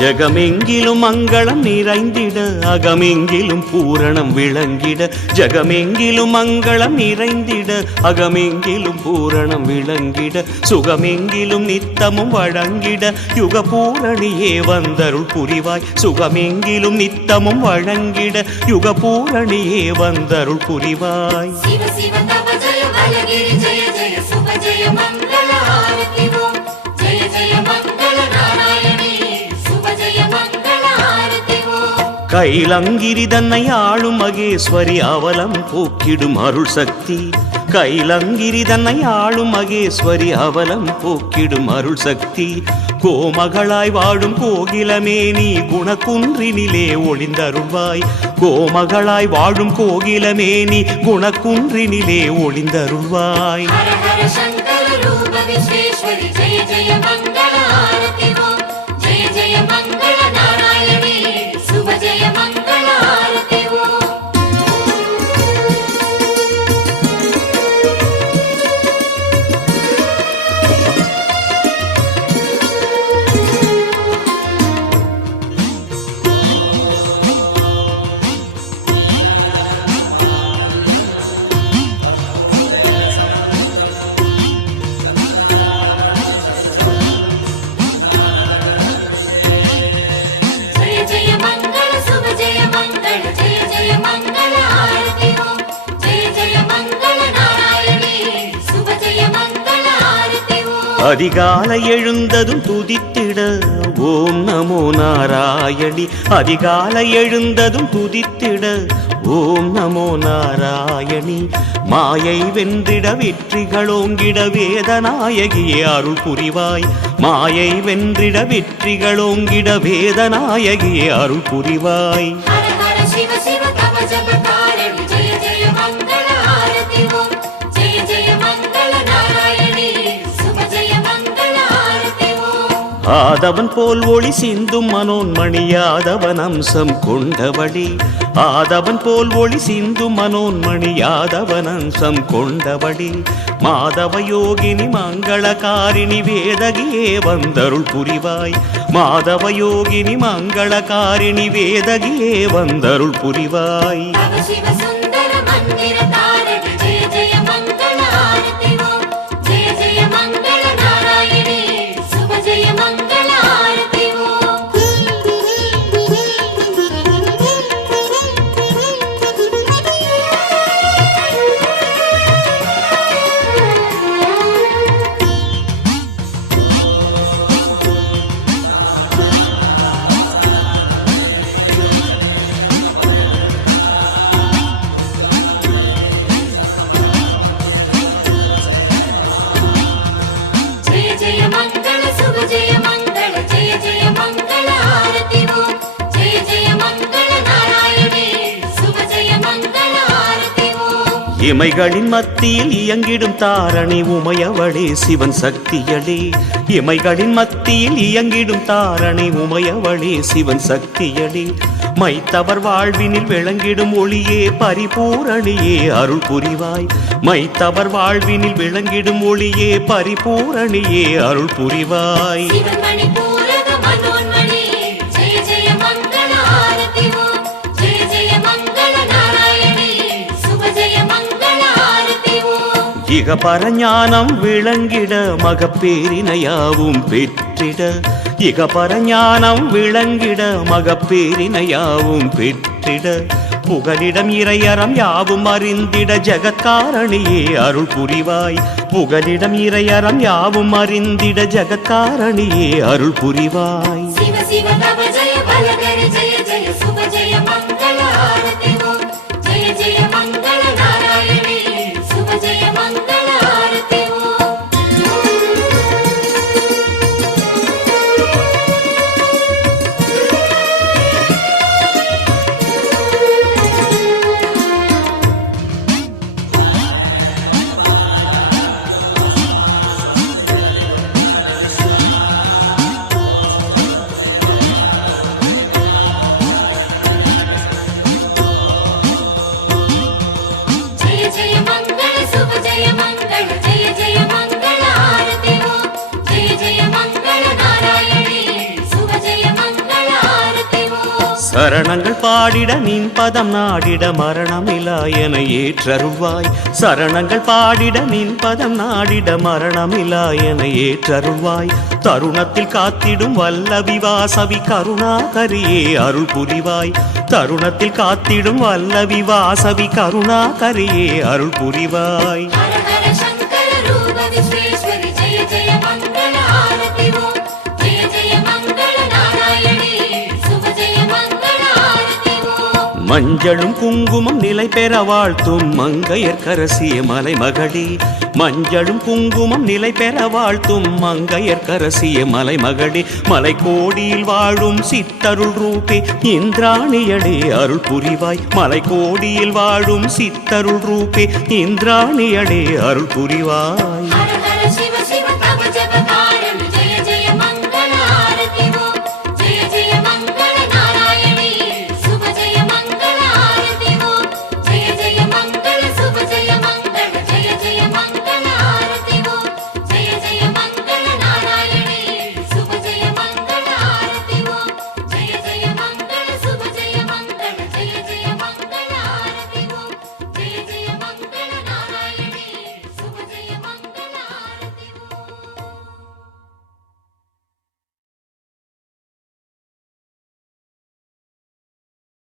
ஜகமெங்கிலும் மங்களம் நிறைந்திட அகமெங்கிலும் பூரணம் விளங்கிட. ஜகமெங்கிலும் மங்களம் நிறைந்திட அகமெங்கிலும் பூரணம் விளங்கிட. சுகமெங்கிலும் நித்தமும் வழங்கிட யுக பூரணியே வந்தருள் புரிவாய். சுகமெங்கிலும் நித்தமும் வழங்கிட யுக பூரணியே வந்தருள் புரிவாய். சிவ சிவ தவ ஜய பலகிரி ஜய ஜய சுப ஜய மங்கள கைலங்கிரி தன்னை ஆளும் மகேஸ்வரி அவலம் போக்கிடும் அருள் சக்தி. கைலங்கிரி தன்னை ஆளும் மகேஸ்வரி அவலம் போக்கிடும் அருள் சக்தி. கோமகளாய் வாழும் கோகிலமே நீ குணக்குன்றினிலே ஒளிந்தருள்வாய். கோமகளாய் வாழும் கோகிலமே நீ குணக்குன்றினிலே ஒளிந்தருள்வாய். ஜெய ஜெய மங்கள ஆரதி அதிகாலை எழுந்ததும் துதித்திட ஓம் நமோ நாராயணி. அதிகாலை எழுந்ததும் துதித்திட ஓம் நமோ நாராயணி. மாயை வென்றிட வெற்றிகளோங்கிட வேதநாயகியே அருள் புரிவாய். மாயை வென்றிட வெற்றிகளோங்கிட வேதநாயகியே அருள் புரிவாய். ஆதவன் போல் ஒளி சிந்தும் மனோன்மணியாதவன் அம்சம் கொண்டவழி. ஆதவன் போல் ஒளி சிந்தும் மனோன்மணியாதவன் அம்சம் கொண்டவழி. மாதவ யோகினி மங்களகாரிணி வேதகியே வந்தருள் புரிவாய். மாதவ யோகினி மங்களகாரிணி வேதகியே வந்தருள் புரிவாய். சிவசுந்தர இமைகளின் மத்தியில் இயங்கிடும் தாரணி உமையவளே சிவன் சக்தியளே. இமைகளின் மத்தியில் இயங்கிடும் தாரணி உமையவளே சிவன் சக்தியளே. மைத்தவர் வாழ்வினில் விளங்கிடும் ஒளியே பரிபூரணியே அருள் புரிவாய். மைத்தவர் வாழ்வினில் விளங்கிடும் ஒளியே பரிபூரணியே அருள் புரிவாய். இக பரஞானம் விளங்கிட மகப்பேரினையாவும் பெற்றிட. இக பரஞானம் விளங்கிட மகப்பேரினையாவும் பெற்றிட. புகலிடம் இறையறம் யாவும் அறிந்திட ஜகத்காரணியே அருள் புரிவாய். புகலிடம் இறையறம் யாவும் அறிந்திட ஜகத்காரணியே அருள் புரிவாய். சிவ சிவ ஜய ஜய ஜய சுக ஜய சரணங்கள் பாடிட நின் பதம் நாடிட மரணமிலா என ஏற்றருள்வாய். சரணங்கள் பாடிட நின் பதம் நாடிட மரணமிலா என ஏற்றருள்வாய். தருணத்தில் காத்திடும் வல்லவி வாசவி கருணாகரியே அருள் புரிவாய். தருணத்தில் காத்திடும் வல்லவி வாசவி கருணாகரியே அருள் புரிவாய். மஞ்சளும் குங்குமம் நிலை பெற வாழ்த்தும் மங்கையர் கரசிய மலைமகளி. மஞ்சளும் குங்குமம் நிலை பெற வாழ்த்தும் மங்கையர் கரசிய மலைமகளி. மலை கோடியில் வாழும் சித்தருள் ரூபே இந்திராணியடே அருள் புரிவாய். மலை கோடியில் வாழும் சித்தருள் ரூபே இந்திராணியடே அருள் புரிவாய்.